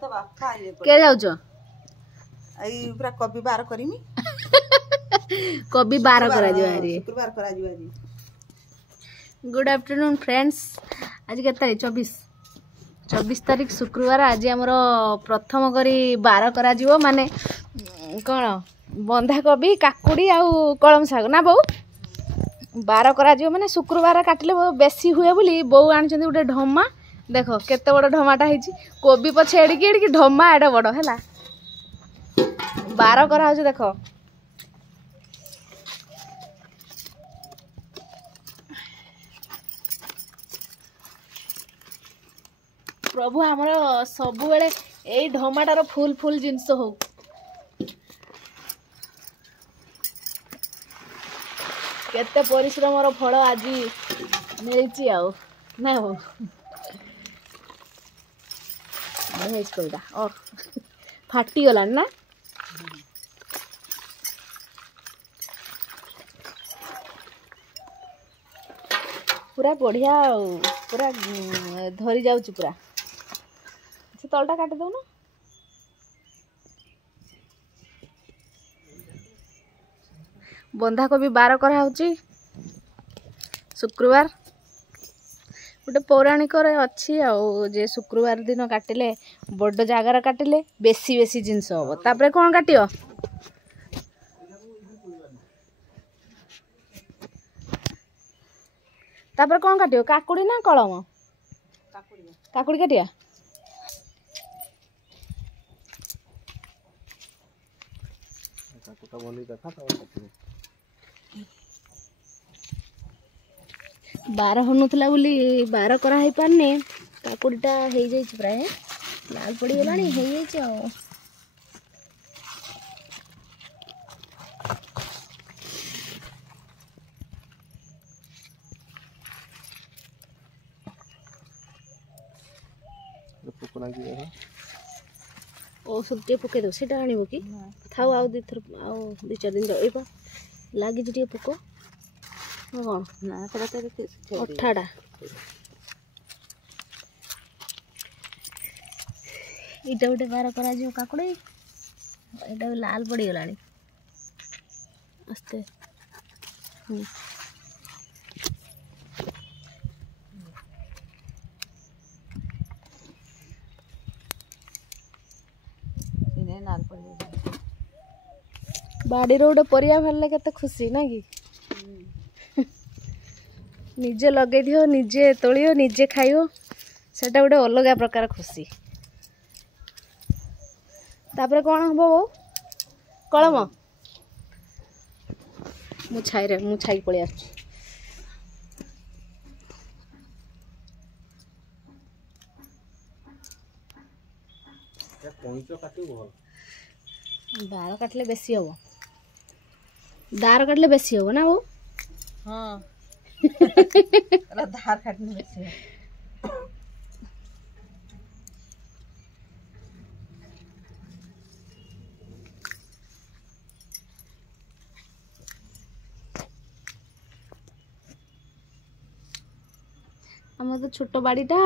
तो बापा आइले के जाउछ आई पूरा कवि बार करिमी कवि 12 करा जो आरी शुक्रवार करा जो आज गुड आफ्टरनून फ्रेंड्स आज के तारीख 24 तारीख शुक्रवार आज आमर प्रथम करी 12 करा जिवो माने कौन बंधा कोबी काकुड़ी आउ कलम साग ना बो 12 करा जिवो माने शुक्रवार काटिले बेसी हुए बोली बो आनिचंदी उठे ढमा देखो केते बड़ ढमाटा ହେଇଛି कोबी पछे एडिकी एडिकी ढमा एडा बड़ हैला 12 करा होछ देखो प्रभु आमर सबु बेले एई ढमाटार फुल फुल जिंस हो केते परिश्रमर फल आज मिलची आउ ना हो ओ फाटी गला ना पूरा बढ़िया पूरा धरी जाउची पूरा से तलटा काट दो ना बंधा कोबी 12 करा होची शुक्रवार गोटे पौराणिक अच्छी जे शुक्रवार दिन काटिले बड़ जगार काटिले बेसी बेसी जिनस हम तापर कौन काटियो तापर कौन काटियो काकुड़ी ना कलम काकुड़ी काटिया 12 होनुथला बोली 12 करा है पारने काकुड़ीटा हो जाई प्राय लाल पड़ी गलानी हो जाई आ औषध टे पके दो सेटा आनिबो कि थाउ आउ दी थर आउ 2-4 दिन जाऊ एपा लागी जे पको कौन ना अठाटा इटा गोटे 12 करा जो काकुड़ी एटा लाल पड़ी गलानी आस्ते बाड़ी रो गोटे परिया भरले केते खुशी ना कि निजे लगे दियो निजे तोलियो निजे खाइयो सेटा गोटे अलग प्रकार खुशी तापर कौन हम बो कलम मु छाई पड़े आ 12 काटले बेसी हम 12 काटले बेसी हम ना वो हाँ धार काटने बेसी हम तो छोट बाड़ीटा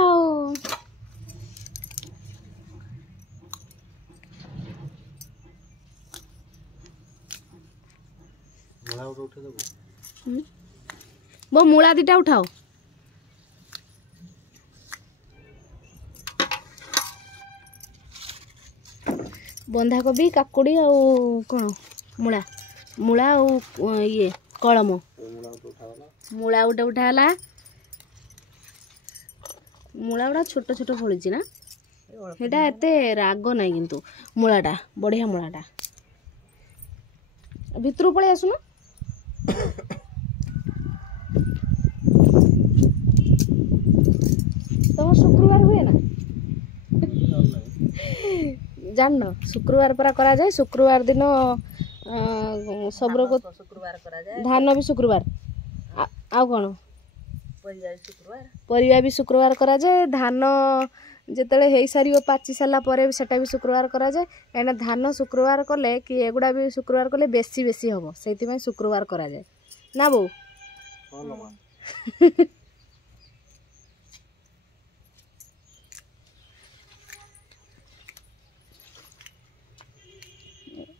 वो मूला दीटा उठाओ बंधा कोबी काकुड़ी आ कौन मूला मूला ये कलम मूला गोटे उठाला मूला गुड़ा छोट छोट फड़ी ना सेटा एते राग ना किंतु मूलाटा बढ़िया मूलाटा भितर पड़े आसुन तुम शुक्रवार हुए ना जान शुक्रवार परा करा जाए शुक्रवार दिन सब को शुक्रवार धान भी शुक्रवार आ कौन परिवा भी शुक्रवार करा जाए धान जिते हो सार पाची सारा पर सेटा भी शुक्रवार करा जाए कहीं धान शुक्रवार कले कि एगुड़ा भी शुक्रवार कले बेसी बेसी हम से शुक्रवार करा जाए ना बो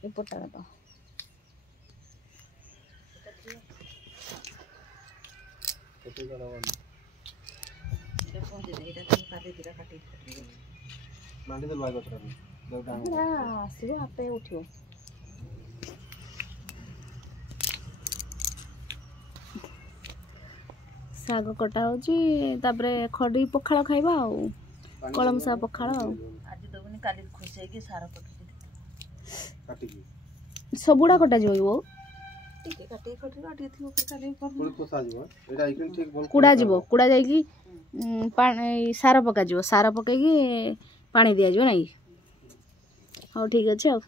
ଏପଟଟା କାଟ। ଆସିବ ଆପେ ଉଠିବ। ଶାଗ କଟା ହଉଛି, ତାପରେ ଖଡ଼ି ପଖାଳ ଖାଇବା ଆଉ କଳମ ଶାଗ ପଖାଳ ଆଉ। ଆଜି ଦେବୁନି କାଲି ଖୁସେଇକି ସାର ପକେଇକି ସବୁଗୁଡ଼ା କଟାଯିବ କି ବୋଉ? ଟିକେ କାଟିକି ଖଟିବା ଟିକେ ଥିବ କାଲି କୁଡ଼ା ଯିବ, କୁଡ଼ା ଯାଇକି ପାଣି ସାର ପକାଯିବ, ସାର ପକେଇକି ପାଣି ଦିଆଯିବ ନାଇଁ? ହଉ ଠିକ୍ ଅଛି। ଆଉ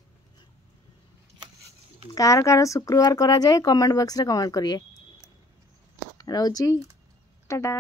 କାର କାର ଶୁକ୍ରବାର କରାଯାଏ କମେଣ୍ଟ ବକ୍ସରେ କମେଣ୍ଟ କରିବେ। ରହୁଛି, ଟାଟା।